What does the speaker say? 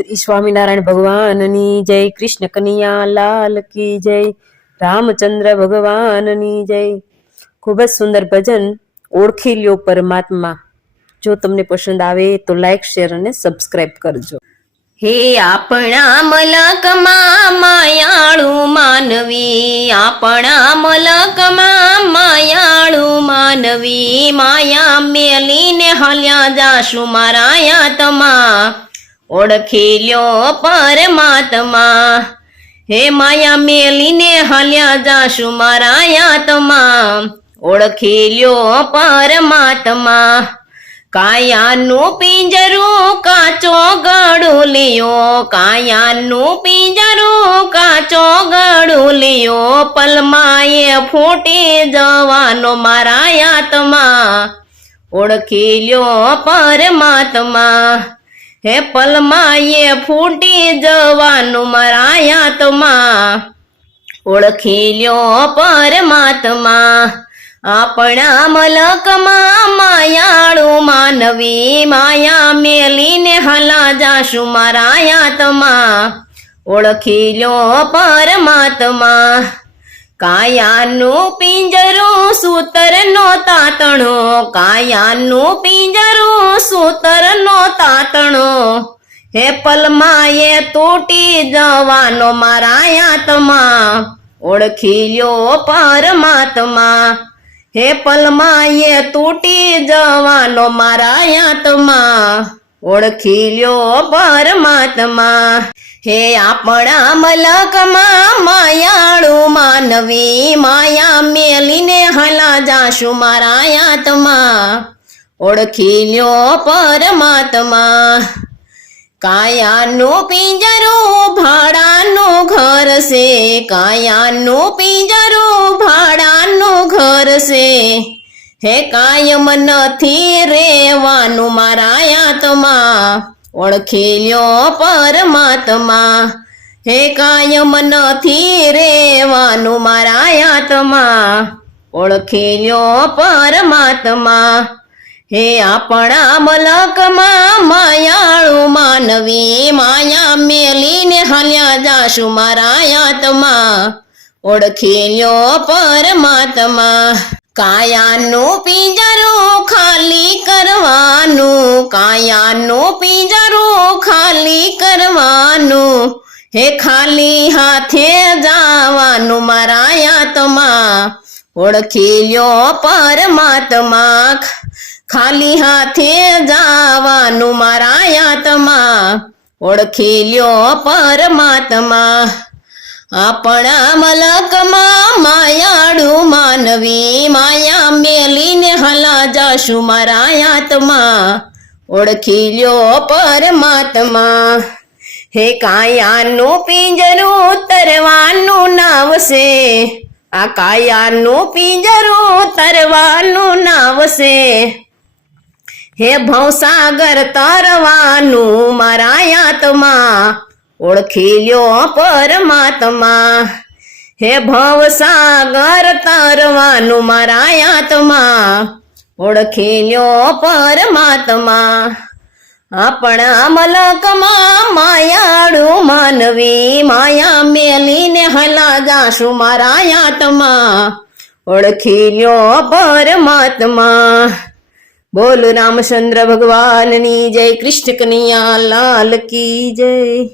श्री स्वामीनारायण भगवाननी जय, कृष्ण कन्हैया लाल की जय, रामचंद्र भगवाननी जय। खूब ज सुंदर भजन ओळखी ल्यो परमात्मा। जो तमने पसंद आवे तो लाइक शेर अने सब्सक्राइब करजो। हे आपणा मलकमा मायाळू मानवी, आपणा मलकमा मायाळू मानवी, माया मेलीने हल्या जाशु मारायातमा, ओळखी ल्यो परमात्मा। हे माया मेलीने हल्या जाशु मारायातमा, ओळखी ल्यो परमात्मा। कायानु पिंजरू काचो गडुलियो, कायानु पिंजरू काचो गडुलियो, पलमाए फूटी जवानो मारायातमा, ओळखी ल्यो परमात्मा। हे पलमाए फूटी जवानो मारायातमा, ओळखी ल्यो परमात्मा। आपणा मलकमा मायाळू मानवी, माया मेलीने हला जाशु मारायातमा, ओळखी ल्यो परमात्मा। कायानु पिंजरू सूतर नो तातणो, कायानु पिंजरू सूतर नो तातणो, हे पलमाए तूटी जवानो मारायातमा, ओळखी ल्यो परमात्मा। हे पलमाए तूटी जवानो मारायातमा, ओळखी ल्यो परमात्मा। हे आपणा मलकमा मायाळू मानवी, माया मेलीने हला जाशु मारायातमा, ओळखी ल्यो परमात्मा। कायानु पिंजरू भाडानु घर से, कायानु पिंजरू भाडानु घर से, हे कायम नथी रेवानु मारायातमा, ओळखी ल्यो परमात्मा। हे कायम नथी रेवानु मारायातमा, ओळखी ल्यो परमात्मा। हे आपणा मलकमा मायाळू मानवी, माया मेलीने हल्या जाशु मारायातमा, ओळखी ल्यो परमात्मा। कायानु पिंजरू खाली करवानु, कायानु पिंजरू खाली करवानु, हे खाली हाथे जावानु मारायातमा, ओळखी ल्यो परमात्मा। खाली हाथे जावानु मारायातमा, ओळखी ल्यो परमात्मा। आपणा मलकमा मायाळू मानवी, माया मेलीने हला जाशु मारायातमा, ओळखी ल्यो परमात्मा। हे कायानु पिंजरू तरवानु नाव से, आ कायानु पिंजरू तरवानु नाव से, हे भवसागर तरवानु मारायातमा, ओळखी ल्यो परमात्मा। हे भवसागर तरवानु मारायातमा, ओळखी ल्यो परमात्मा। आपणा मलकमा मायाळू मानवी, माया मेलीने हला जाशु मारायातमा, ओळखी ल्यो परमात्मा। बोलो रामचंद्र भगवाननी जय, कृष्ण कन्हैया लाल की जय।